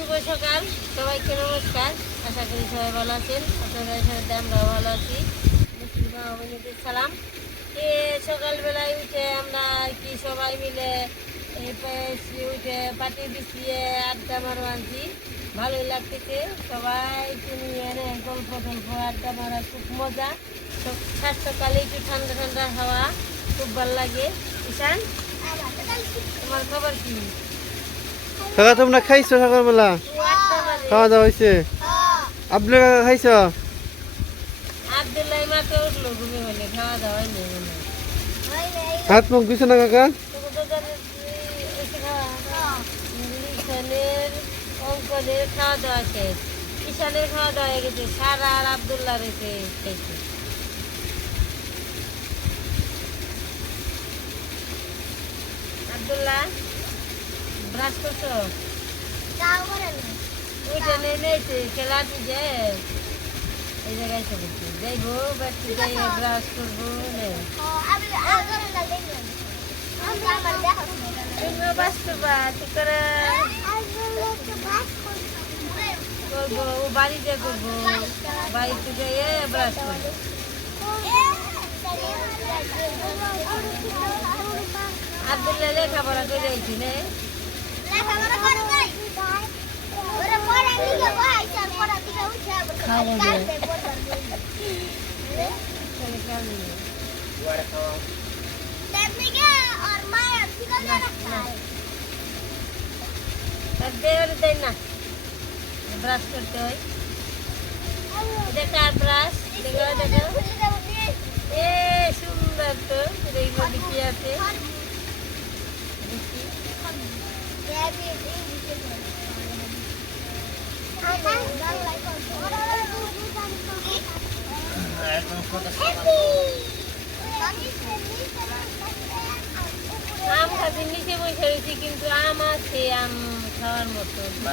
শুভ সকাল। সবাইকে নমস্কার। আশা করি সবাই ভালো আছেন। আপনাদের সাথে আমরাও ভালো আছি। সালাম। এ সকালবেলায় উঠে আমরা কি সবাই মিলে উঠে পাটি বিছিয়ে আড্ডা মারো আনছি ভালোই লাগতেছে। সবাই নিয়ে এনে গল্প টল্প, আড্ডা মারা খুব মজা। সব- সকালে একটু ঠান্ডা ঠান্ডা হাওয়া খুব ভালো লাগে। ঈশান, তোমার খবর কি? কাকা তোমরা খাইছো সকালবেলা। খাওয়া দাওয়া হয়েছে আপনি কাকা খাইছো। হাত মুখ দিছো না কাকা? অঙ্কনের খাওয়া দাওয়া শেষ। ঈশানের খাওয়া দাওয়া হয়ে গেছে সারা আর আবদুল্লাহ রেখে খেয়েছে। আবদুল্লাহ? ব্রাশ করছ ওইটা নেই নেইছে খেলা এই জায়গায় বলছি যাইবো বাড়িতে যাই ব্রাশ করব তুমিও ব্রাশ করবা করে করব ও বাড়িতে করব বাড়িতে গিয়ে ব্রাশ করব আবদুল্লাহ লেখাপড়া করে যাইছি নে ব্রাশ করতে হয় এটা কার ব্রাশ দেখো দেখো এ সুন্দর তো দেখব কি আছে দেখি আম খাচ্ছি নিচে বসে রয়েছি কিন্তু আম আছে আম খাওয়ার মতো। না।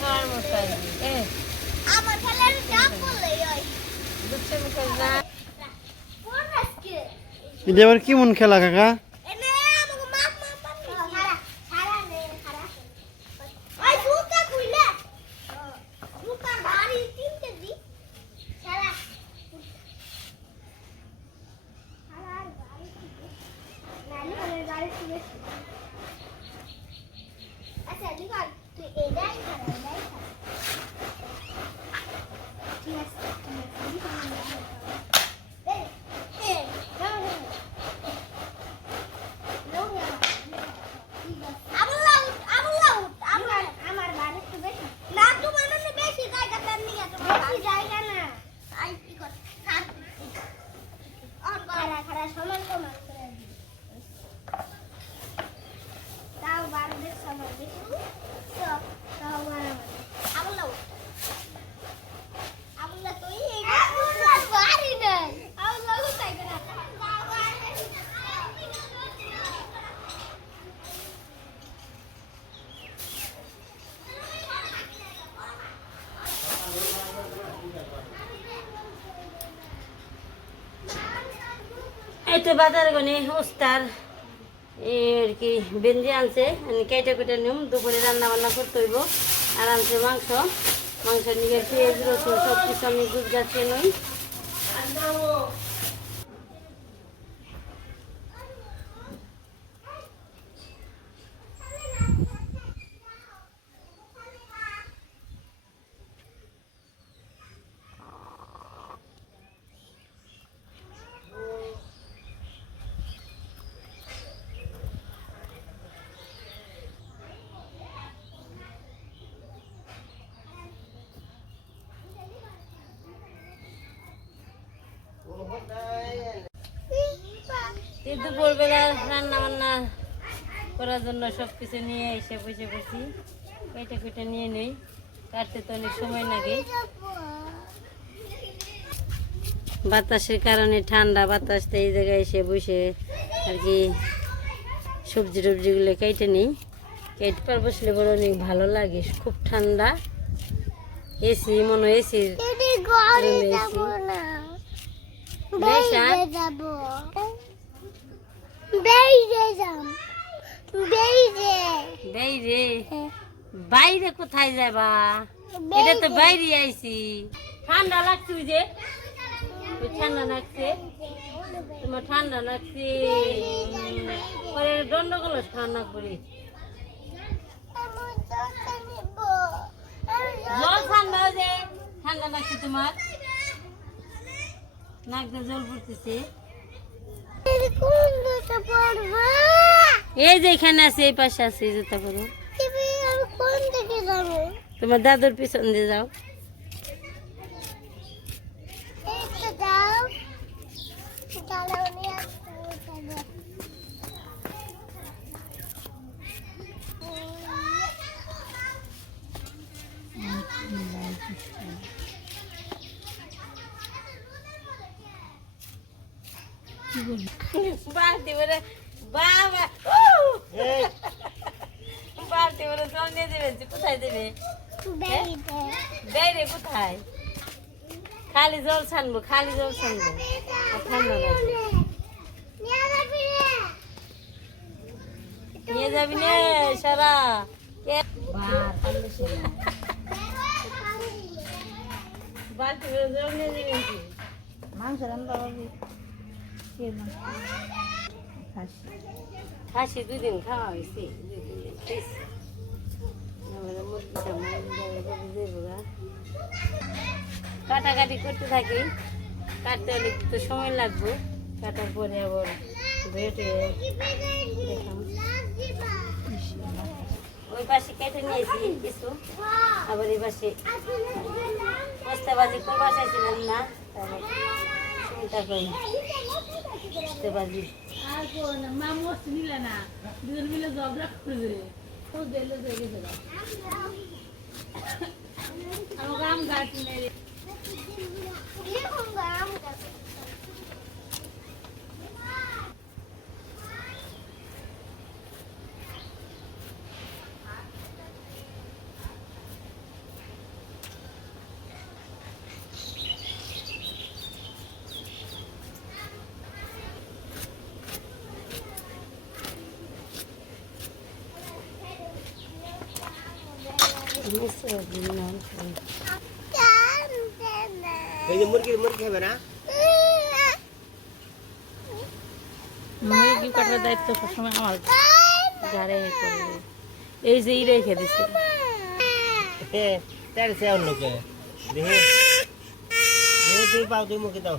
খাওয়ার মতো আমার খেলার মুখে না এটা আবার কি মন খেলা কাকা? তুই এটাই খারাপ এটাই খারাপ ঠিক আছে নিকাল এই এই যাও যাও আমার বাড়ি তো বেশি না তোমার বেশি জায়গা তার নিয়ে বেশি জায়গা না আই কি কর সাত খারা খারা সমান সমান করে দিই। তাও বারোদের সময় বেশি তো তাও বারো আমলা আমলা তো এই বাড়ি নাই আমলা কোথায় করে এই বাজারে গনে ওস্তার এর কি বেঞ্জি আনছে কেটে কেটে নিম, দুপুরে রান্না বান্না করতে হইব। আর আনছে মাংস। মাংস নিয়ে পেঁয়াজ, রসুন সব কিছু আমি গুজ যাচ্ছে নই। দুপুরবেলা রান্না বান্না করার জন্য সব কিছু নিয়ে এসে বসে বসি কেটে কেটে নিয়ে নেই কাটতে তো অনেক সময় লাগে। বাতাসের কারণে ঠান্ডা বাতাস তো এই জায়গায় এসে বসে আর কি সবজি টবজিগুলো কেটে নিই। কেটে পর বসলে বড় অনেক ভালো লাগে খুব ঠান্ডা। এসি মনে এসি। বেইরে যাব বেইরে। বেইরে? হ্যাঁ। বাইরে কোথায় যাবা? এটা তো বাইরে আইছি। ঠান্ডা লাগছে যে। ঠান্ডা লাগছে। তোমার ঠান্ডা লাগছে। পরে দণ্ডগোল ঠান্ডা করে জল ঠান্ডা ওই যে ঠান্ডা লাগছে তোমার। নাক দিয়ে জল পড়তেছে। এই যে এখানে আছে এই পাশে আছে এই জুতা করো কোন দিকে যাব তোমার দাদুর পিছন দিয়ে যাও এই তো যাও চালাও নিয়ে আসব বালতি করে বাবা বালতি করে জল নিয়ে দেবে কোথায় দেবে বেরিতে বাইরে কোথায়? খালি জল ছানবো খালি জল ছানবো। ঠান্ডা নিয়ে যাবি নে সারা। কে? বালতি করে জল নিয়ে যাবি নাকি? মাংস রান্না কে মাংস খাসি খাওয়া হয়েছে দুদিন খেয়েছি। কাটাকাটি করতে থাকি, কাটতে হলে তো সময় লাগবে। কাটার পরে আবার ধুয়ে ওই পাশে কেটে নিয়েছি কিছু। আবার এই পাশে বস্তাবাজি করবার চাইছিলাম না তারপর চিন্তা করি বস্তাবাজি আর কোন মা নিলে না মিলে ঝগড়া করবে। খুব দিলে দেখে দিল আমাকে আম গাছ। নেই এই যে মুরগি মুরগি খাবে না? মুরগি কাটার দায়িত্ব সবসময় আমার করবে এই যে ই রেখে দিছে। তার সে অন্য কে। দেখে দেখে তুই পাও তুই মুখে দাও।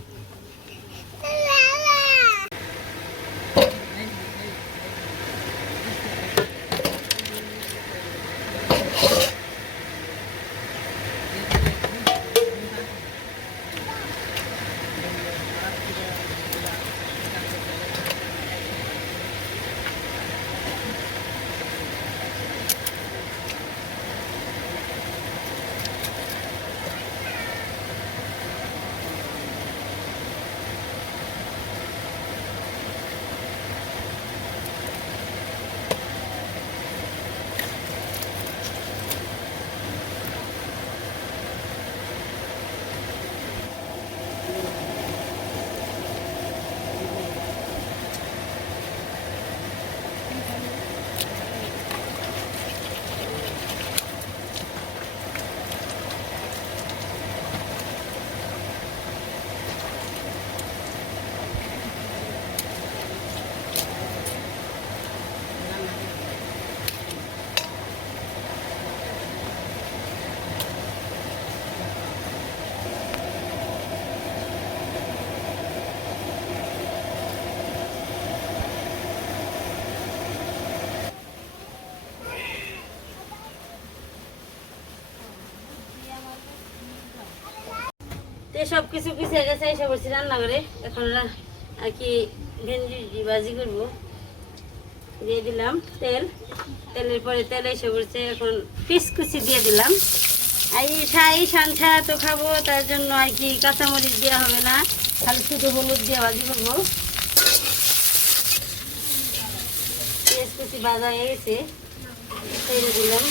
তো সব কিছু পিছিয়ে গেছে, এসে বলছি রান্না করে এখন আর কি ভেন্ডি ভাজি করব। দিয়ে দিলাম তেল। তেলের পরে তেল এসে বলছে এখন পিস কুচি দিয়ে দিলাম। আর এই ছাই সান ছাড়া তো খাব, তার জন্য আর কি কাঁচামরিচ দেওয়া হবে না। খালি শুধু হলুদ দিয়ে ভাজি করব। পেঁয়াজ কুচি ভাজা হয়ে গেছে। তেল দিলাম।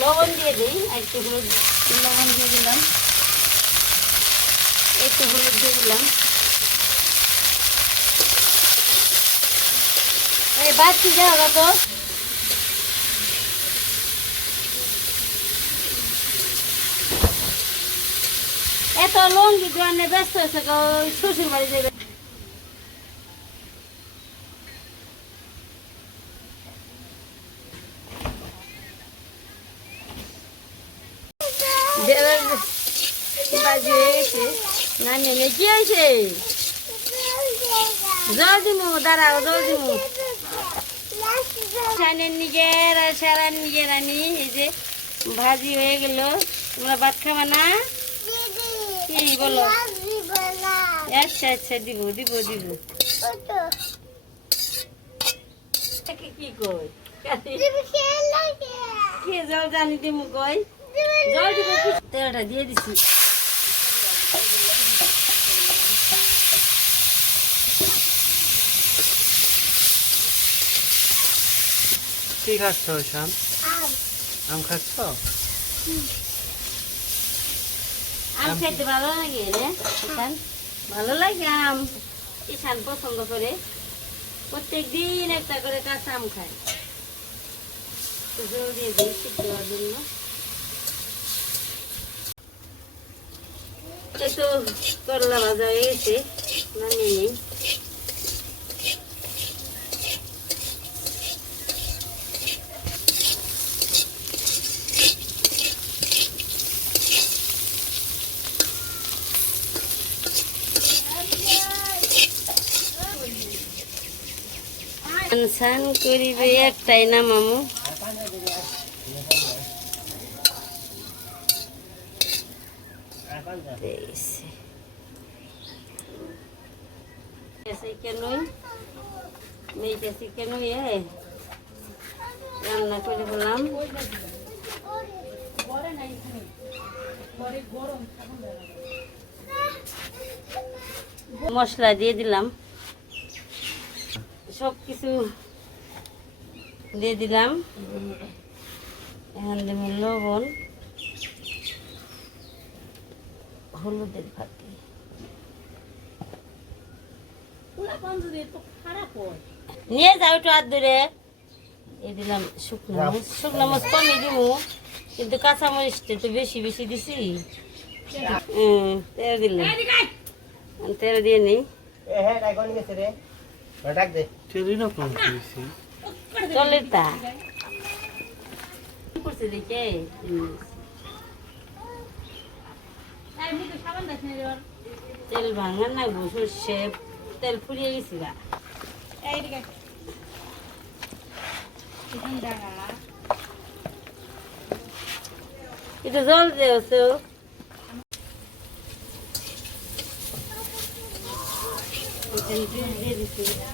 লবণ দিয়ে দিই আর একটু হলুদ লবণ দিয়ে দিলাম। একটু হলুদ দিয়ে দিলাম। এই বাচ্চি যাও গা তো। এত লঙ্গি জোয়ানে ব্যস্ত হয়েছে শ্বশুর বাড়ি যাবে বাজি হয়ে গেছে না নেমে কি হয়েছে জল দিমু, দাঁড়াও, জল দিমু। সানের নিজের আর সারার নিজের আনি এই যে ভাজি হয়ে গেল। তোমরা ভাত খাবা না? কি বলো। আচ্ছা আচ্ছা দিব দিব দিব। কি কই কি জল জানি দিমু কই জল দিব তেলটা দিয়ে দিছি। কি খাচ্ছ শাম? আম। খাচ্ছ? আম খেতে ভালো লাগে রে ভালো লাগে আম। ইসান পছন্দ করে। প্রত্যেক দিন একটা করে কাঁচা আম খায়। জল দিয়ে দিই সিদ্ধ হওয়ার জন্য। তো করলা ভাজা হয়ে গেছে। নামিয়ে নিই। স্নান করিবে একটাই না মামু? কেনই রান্না করে বললাম মশলা দিয়ে দিলাম। সব কিছু দিয়ে দিলাম। এখন দেবো লবণ হলুদের ফাঁকি নিয়ে যাও একটু হাত ধরে। এ দিলাম শুকনো মরিচ। শুকনো মরিচ কমই দিব কিন্তু কাঁচা মরিচটা তো বেশি বেশি দিছি। হুম তেল দিলাম। তেল দিয়ে নিই। তেল ভাঙার না গো সর্ষে তেল ফুরিয়ে গেছি গা। এটা জল দেও তো এখানে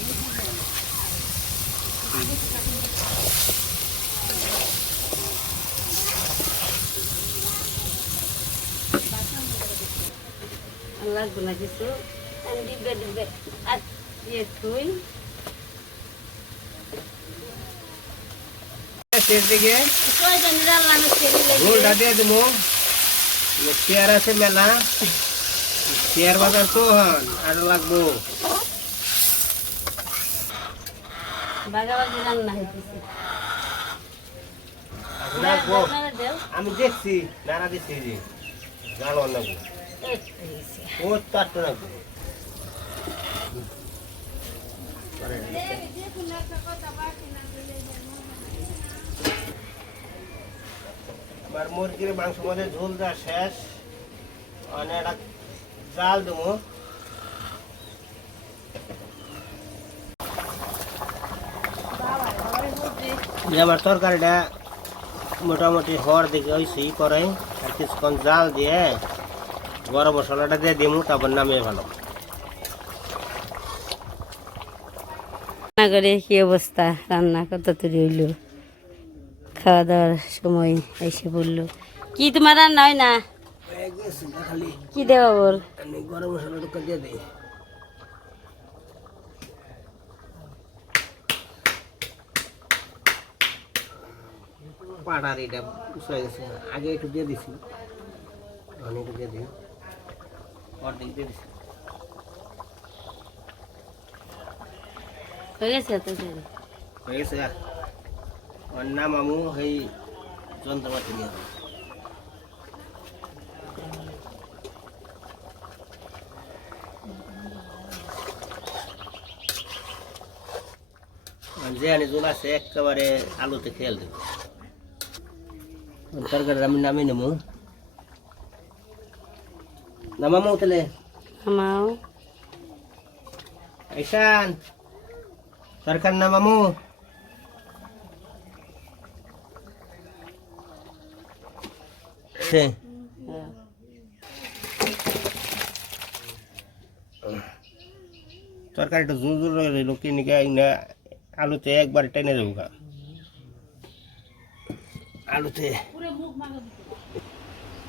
লাগবে না কিছু। ডিব্বে ডিব্বে। আর থুই শেষ দিকে। আমি গোলটা দিয়ে দেবো। চেয়ার আছে মেলা। চেয়ার বাজার তো হন আরও লাগবো। বাগাবাগি রান্না হইতেছে। আমি দেখছি নাড়া দিচ্ছি যে। জানো লাগবো। ও এবার মুরগির মাংস মধ্যে ঝোল দেওয়া শেষ। মানে একটা জাল দেবো। আমার তরকারিটা মোটামুটি হওয়ার দিকে ওইসি করে আর কিছুক্ষণ জাল দিয়ে গরম মশলাটা দিয়ে দিমু তারপর নামিয়ে ভালো রান্না করে কি অবস্থা? রান্না কত তৈরি হইল? খাওয়া দাওয়ার সময় এসে পড়ল। কি তোমার রান্না হয় না? কি দেওয়া বল? গরম মশলা ঢুকা দিয়ে দিই পাড়ার এটা আগে একটু দিয়ে দিছি। একটু দিয়ে দিই। অর্ধেক দিয়ে দিছি। হয়ে গেছে তো হয়ে গেছে ওর নাম আমু এই যন্ত্রপাতি নিয়ে আর যে আনি জল আছে একেবারে আলুতে খেয়াল দেবো। তরকারি আমি নামিয়ে নেব। নামামো তাহলে আমাও ঈশান তরকারি নামামো হ্যাঁ তরকারিটা জোর জোর রইল কিনিকে না আলুতে একবার টেনে দেবো আলুতে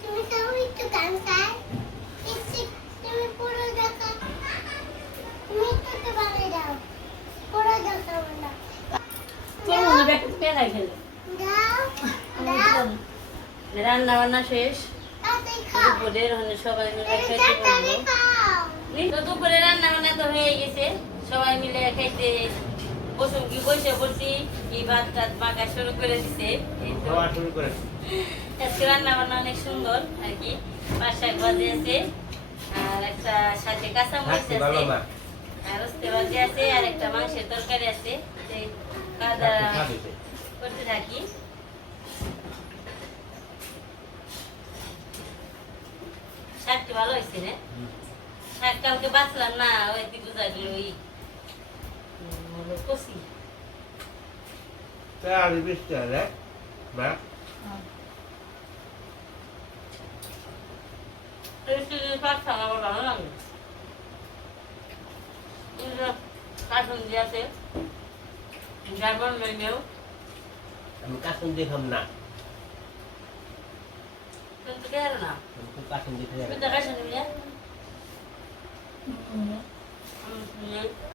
তুমি তো একটু গান গাই একটু তুমি পুরো দেখা তুমি একটু তো বানিয়ে দাও পুরো দেখা না তোর মনে খেলে। রান্না বান্না শেষ সবাই মিলে বলব তো দুপুরে রান্না বান্না তো হয়ে গেছে। সবাই মিলে খাইতে বসুন কি বসে পড়ছি। কি ভাত টাত মাখা শুরু করে দিছে। এই আজকে রান্না বান্না অনেক সুন্দর আর কি। শাক ভাজি আছে আর একটা সাথে কাঁচা মরিচ আছে আর উস্তে ভাজি আছে আর একটা মাংসের তরকারি আছে। সেই খাবে করতে থাকি। শাকটি ভালো হয়েছে রে। শাক কালকে বাঁচলাম না ওই দিকে বোঝা গেল ওই উম, হলো কষি তাহলে বৃষ্টি এই দিয়েছে যাবন মেয়েও আমি কাসুন দেখাম না কাসুন দেখে